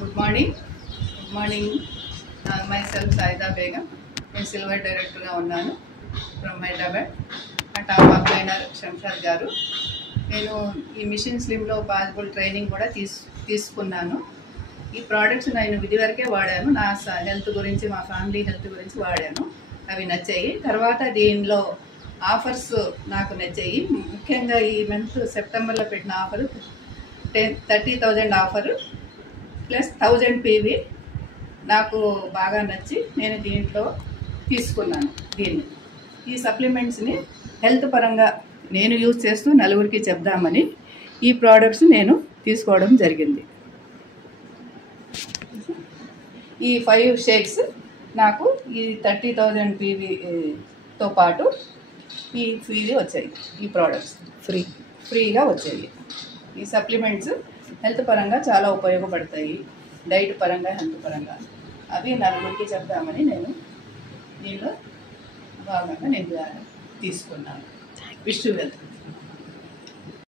Good morning. Good morning. Myself Saida Begum. I am Silver Director from Hyderabad. And top upline Shamshad Garu. నేను ఈ machine స్లిమ్లో possible training కూడా తీసుకున్నాను. ఈ products నేను ఇదివరకే వాడాను. నా హెల్త్ గురించి, మా ఫ్యామిలీ హెల్త్ గురించి వాడాను. అవి నచ్చాయి. తర్వాత దీనిలో ఆఫర్స్ నాకు నచ్చాయి. ముఖ్యంగా ఈ మంత్ సెప్టెంబర్లో పెట్టిన ఆఫర్ 30,000 ఆఫర్ ప్లస్ 1000 పీవీ నాకు బాగా నచ్చి నేను దీంట్లో తీసుకున్నాను. ఈ సప్లిమెంట్స్ని హెల్త్ పరంగా నేను యూజ్ చేస్తూ నలుగురికి చెప్దామని ఈ ప్రోడక్ట్స్ నేను తీసుకోవడం జరిగింది. ఈ 5 షేక్స్ నాకు ఈ 30,000 పీవీతో పాటు ఈ ఫ్రీగా వచ్చాయి. ఈ ప్రోడక్ట్స్ ఫ్రీగా వచ్చాయి. ఈ సప్లిమెంట్స్ హెల్త్ పరంగా చాలా ఉపయోగపడతాయి. డైట్ పరంగా, హెల్త్ పరంగా అవి నలుగురికి చెప్దామని నేను దీనిలో భాగంగా నేను తీసుకున్నాను. Wish you welcome.